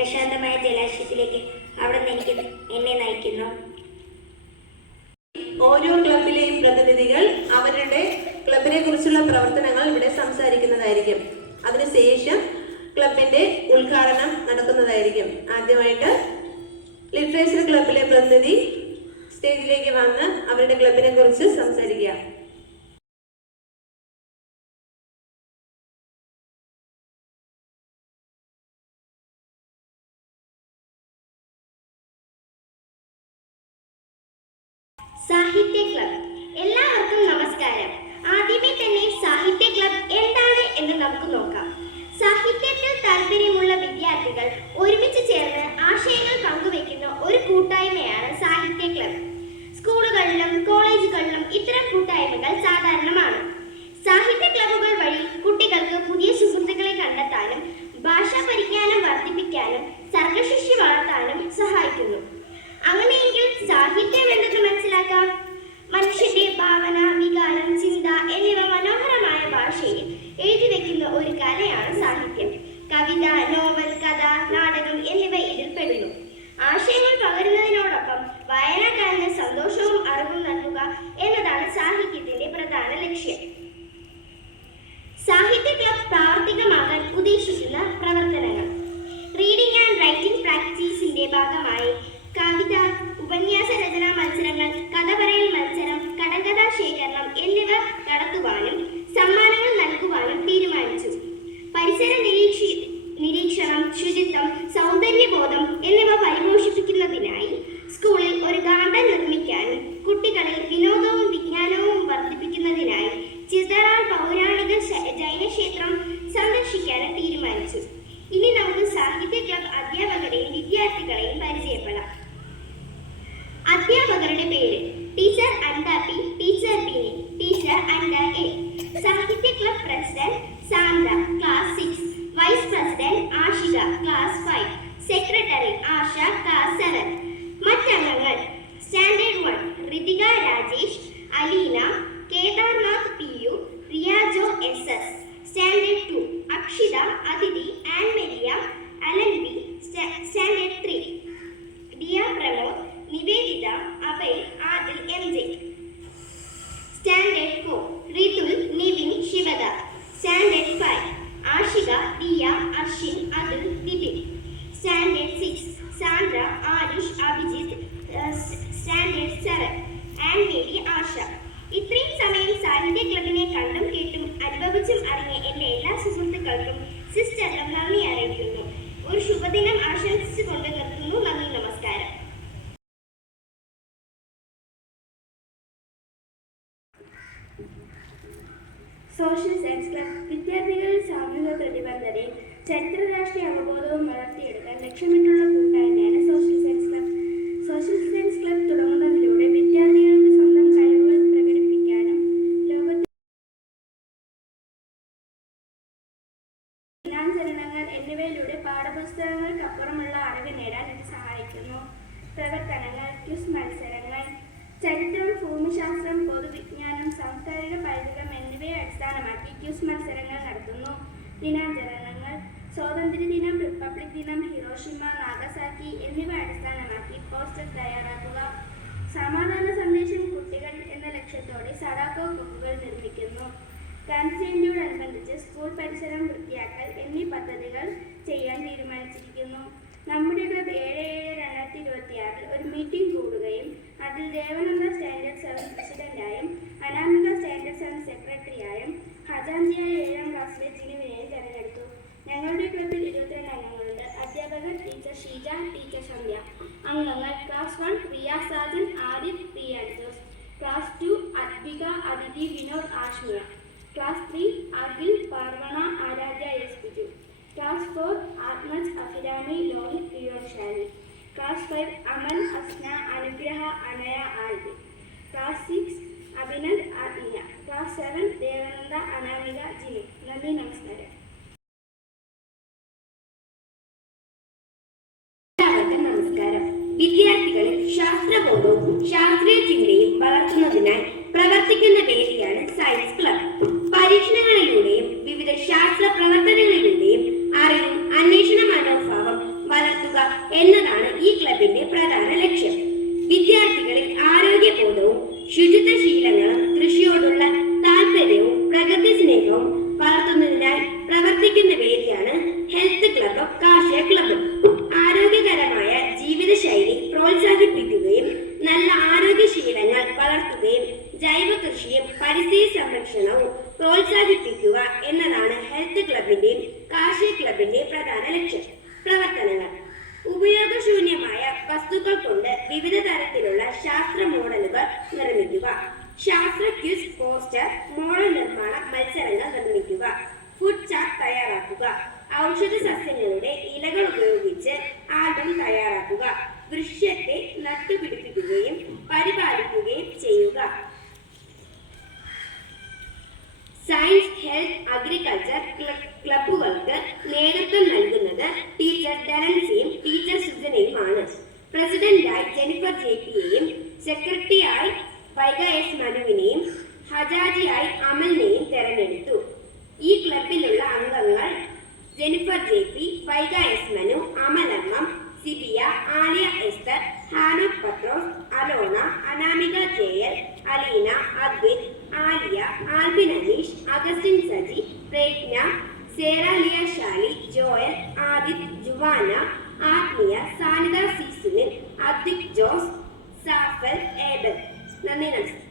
പ്രശാന്തമായ ജലാശയത്തിലേക്ക് അവിടെ നിന്ന് എന്നെ നയിക്കുന്നു. ഓരോ ക്ലബിലെയും പ്രതിനിധികൾ അവരുടെ ക്ലബിനെ കുറിച്ചുള്ള പ്രവർത്തനങ്ങൾ ഇവിടെ സംസാരിക്കുന്നതായിരിക്കും. അതിനുശേഷം ക്ലബിന്റെ ഉദ്ഘാടനം നടക്കുന്നതായിരിക്കും. ആദ്യമായിട്ട് ലിറ്ററേച്ചർ ക്ലബിലെ പ്രതിനിധി സ്റ്റേജിലേക്ക് വന്ന് അവരുടെ ക്ലബിനെ കുറിച്ച് സംസാരിക്കുക. സാഹിത്യ ക്ലബ്. എല്ലാവർക്കും നമസ്കാരം. ആദ്യമേ തന്നെ സാഹിത്യ ക്ലബ് എന്താണ് എന്ന് നമുക്ക് നോക്കാം. സാഹിത്യത്തിൽ താല്പര്യമുള്ള വിദ്യാർത്ഥികൾ ഒരുമിച്ച് ചേർന്ന് ആശയങ്ങൾ പങ്കുവെക്കുന്ന ഒരു കൂട്ടായ്മയാണ് സാഹിത്യ ക്ലബ്. സ്കൂളുകളിലും കോളേജുകളിലും ഇത്തരം കൂട്ടായ്മകൾ സാധാരണമാണ്. സാഹിത്യ ക്ലബ്ബുകൾ വഴി കുട്ടികൾക്ക് പുതിയ സുഹൃത്തുക്കളെ കണ്ടെത്താനും ഭാഷാ പരിജ്ഞാനം വർദ്ധിപ്പിക്കാനും സർഗശേഷി വളർത്താനും സഹായിക്കുന്നു. അങ്ങനെയെങ്കിൽ സാഹിത്യം എന്തെന്ന് മനസ്സിലാക്കാം. മനുഷ്യന്റെ ഭാവന, വികാരം, ചിന്ത എന്നിവ മനോഹരമായ ഭാഷയിൽ എഴുതി വെക്കുന്ന ഒരു കലയാണ് സാഹിത്യം. കവിത, നോവൽ, കഥ, നാടകം എന്നിവ ഇതിൽ പെടുന്നു. ആശയങ്ങൾ പകരുന്നതിനോടൊപ്പം വായനക്കാരന് സന്തോഷവും അറിവും നൽകുക എന്നതാണ് സാഹിത്യത്തിന്റെ പ്രധാന ലക്ഷ്യം. സാഹിത്യ ക്ലബ് പ്രാവർത്തികമാകാൻ ഉദ്ദേശിക്കുന്ന പ്രവർത്തനങ്ങൾ: റീഡിംഗ് ആൻഡ് റൈറ്റിംഗ് പ്രാക്ടീസിന്റെ ഭാഗമായി കവിത, ഉപന്യാസ രചനാ മത്സരങ്ങൾ, കഥ പറയൽ മത്സരം, കടങ്കഥാ ശേഖരണം എന്നിവ നടത്തുവാനും സമ്മാനങ്ങൾ നൽകുവാനും തീരുമാനിച്ചു. പരിസര നിരീക്ഷണം, ശുചിത്വം, സൗന്ദര്യബോധം എന്നിവ പരിപോഷിപ്പിക്കുന്നതിനായി സ്കൂളിൽ ഒരു ഗാർഡൻ നിർമ്മിക്കാനും കുട്ടികളിൽ വിനോദവും വിജ്ഞാനവും വർദ്ധിപ്പിക്കുന്നതിനായി ചിതറാൾ പൗരാണിക ജൈനക്ഷേത്രം സന്ദർശിക്കാനും തീരുമാനിച്ചു. ഇനി നമുക്ക് സാഹിത്യ ക്ലബ് അധ്യാപകരെയും വിദ്യാർത്ഥികളെയും പരിചയപ്പെടാം. അധ്യാപകരുടെ പേര്: teacher Anda P, teacher Bini, teacher Anda A. സാഹിത്യ club president Sandra, class 6. Vice president Ashika, class 5. Secretary Asha, class 7. മറ്റംഗങ്ങൾ: standard 1 Ritika Rajesh, Aleena, Kedarnath P U, Riyajo S S. Standard 2 Akshita, Athithi, Ann Maria, Alan B. Standard 3 Diya, Pramod, Niveditha, Abhay, Adil, M J. Standard 4 Rithul, Nivin, Shivada. Standard 5 Ashika, Diya, Arshin, Athul, Dipin. Standard 6 Sandra, Aarush, Abhijith. Standard 7 Annmary, ആശ. ഇത്രയും സമയം സാഹിത്യ ക്ലബിനെ കണ്ടും കേട്ടും അനുഭവിച്ചും അറിഞ്ഞ എൻ്റെ എല്ലാ സുഹൃത്തുക്കൾക്കും സിസ്റ്ററിനും നന്ദി അറിയിക്കുന്നു. ഒരു ശുഭദിനം ആശംസിച്ചുകൊണ്ട് നിർത്തുന്നു. നന്ദി, നമസ്കാരം. സോഷ്യൽ സയൻസ് ക്ലബ് വിദ്യാർത്ഥികളിൽ സാമൂഹിക പ്രതിബദ്ധതയും ചരിത്ര രാഷ്ട്രീയ അവബോധവും വളർത്തിയെടുക്കാൻ ലക്ഷ്യമിട്ടുള്ള കൂട്ടായ്മയാണ് social science club. Social science club തുടങ്ങുന്നതിലൂടെ വിദ്യാർത്ഥികൾക്ക് സ്വന്തം കഴിവുകൾ പ്രകടിപ്പിക്കാനും ലോകത്തിൽ ദിനാചരണങ്ങൾ എന്നിവയിലൂടെ പാഠപുസ്തകങ്ങൾക്കപ്പുറമുള്ള അറിവ് നേടാൻ ഇത് സഹായിക്കുന്നു. പ്രവർത്തനങ്ങൾ: ക്വിസ് മത്സരങ്ങൾ, ചരിത്രം, ഭൂമിശാസ്ത്രം, പൊതുവിജ്ഞാനം, സാംസ്കാരിക പൈതൃകം എന്നിവയെ അടിസ്ഥാനമാക്കി ക്വിസ് മത്സരങ്ങൾ നടത്തുന്നു. ദിനാചരണങ്ങൾ: സ്വാതന്ത്ര്യദിനം, റിപ്പബ്ലിക് ദിനം, ഹിരോഷിമ, നാഗസാക്കി എന്നിവ അടിസ്ഥാനമാക്കി പോസ്റ്റർ തയ്യാറാക്കുക. സമാധാന സന്ദേശം കുട്ടികൾ എന്ന ലക്ഷ്യത്തോടെ സഡാക്കോ ബുക്കുകൾ നിർമ്മിക്കുന്നു. ഗാന്ധിജയന്തിയോടനുബന്ധിച്ച് സ്കൂൾ പരിസരം വൃത്തിയാക്കൽ എന്നീ പദ്ധതികൾ ചെയ്യാൻ തീരുമാനിച്ചിരിക്കുന്നു. നമ്മുടെ ക്ലബ് 7/7/2026 ഒരു മീറ്റിംഗ് കൂടുകയും അതിൽ ദേവനന്ദ സ്റ്റാൻഡേർഡ് 7 പ്രസിഡന്റായും അനാമിക സ്റ്റാൻഡേർഡ് 7 സെക്രട്ടറിയായും ഖജാൻജിയായ 7ാം ക്ലാസ്സിലെ ജിനുവിനെ തെരഞ്ഞെടുത്തു. ഞങ്ങളുടെ ക്ലബിൽ 22 അംഗങ്ങളുണ്ട്. അധ്യാപകർ: ടീച്ചർ ഷീജ, ടീച്ചർ സന്ധ്യ. അംഗങ്ങൾ: class 1 Riya Sajan, Adith, Priya Jose. Class 2 Advika, Athithi, Vinod, Ashmiya. Class 3 Akhil, Parvana, Aradhya, S Biju. Class 4 Athmaj, Abhirami, Lohith, Viyor, Shani. Class 5 Aman, Asna, Anugraha, Anaya, Alvi. Class 6 Abhinand, Athmiya. Class 7 Devananda, Anamika, Jinu. നന്ദി, നമസ്കാരം. എല്ലാവർക്കും നമസ്കാരം. വിദ്യാർത്ഥികളിൽ ശാസ്ത്രബോധവും ശാസ്ത്രീയ ചിന്തയും വളർത്തുന്നതിനായി പ്രവർത്തിക്കുന്ന വേദിയാണ് സയൻസ് ക്ലബ്. പരീക്ഷണങ്ങളിലൂടെയും വിവിധ ശാസ്ത്ര പ്രവർത്തനങ്ങളിലൂടെയും അറിവും അന്വേഷണ മനോഭാവം വളർത്തുന്ന എന്നതാണ് ഈ ക്ലബിന്റെ പ്രധാന ലക്ഷ്യം. വിദ്യാർത്ഥികളിൽ ആരോഗ്യബോധവും ശുചിത്വശീലങ്ങളും കൃഷിയോടുള്ള താല്പര്യവും പ്രകൃതി സ്നേഹവും വളർത്തുന്നതിനായി പ്രവർത്തിക്കുന്ന വേദിയാണ് ഹെൽത്ത് ക്ലബും കാർഷിക ക്ലബും. ആരോഗ്യകരമായ ജീവിതശൈലി പ്രോത്സാഹിപ്പിക്കുകയും നല്ല ആരോഗ്യശീലങ്ങൾ വളർത്തുകയും ജൈവ കൃഷിയും പരിസ്ഥിതി സംരക്ഷണവും പ്രോത്സാഹിപ്പിക്കുക എന്നതാണ് ഹെൽത്ത് ക്ലബിന്റെയും കാർഷിക ക്ലബിന്റെയും പ്രധാന ലക്ഷ്യം. പ്രവർത്തനങ്ങൾ: ഉപയോഗശൂന്യമായ വസ്തുക്കൾ കൊണ്ട് വിവിധ തരത്തിലുള്ള ശാസ്ത്ര മോഡലുകൾ നിർമ്മിക്കുക. ശാസ്ത്ര ക്വിസ്, പോസ്റ്റർ, മോഡൽ നിർമ്മാണ മത്സരങ്ങൾ നിർമ്മിക്കുക. ഫുഡ് ചാർട്ട് തയ്യാറാക്കുക. ഔഷധ സസ്യങ്ങളുടെ ഇലകൾ ഉപയോഗിച്ച് ആൽബം തയ്യാറാക്കുക. വൃക്ഷത്തെ നട്ടുപിടിപ്പിക്കുകയും പരിപാലിക്കുകയും ചെയ്യുക. സയൻസ്, ഹെൽത്ത്, അഗ്രികൾച്ചർ ക്ലബ്ബുകൾക്ക് നേതൃത്വം നൽകുന്നത് ടീച്ചർ ഡെറൻസിയും ടീച്ചർ സുജനയുമാണ്. പ്രസിഡന്റായി ജെനിഫർ JP-യെയും സെക്രട്ടറിയായി വൈഗ S. മനുവിനെയും ഹജാജിയായി അമലിനെയും തെരഞ്ഞെടുത്തു. ഈ ക്ലബിലുള്ള അംഗങ്ങൾ Jennifer JP, Vaiga S. Manu, Amalamma, Sibiya, Aliya Esther, Hanok Pathros, Alona, Anamika JL, Aleena, Advith, Aliya, Albin Aneesh, Augustine Saji, Pragnya, Seraliya Shali, Joel, Adith, Juana, Athmiya, Sanitha C. Sunil, Advik Jose, Safal, Abel. നന്ദി, നമസ്കാരം.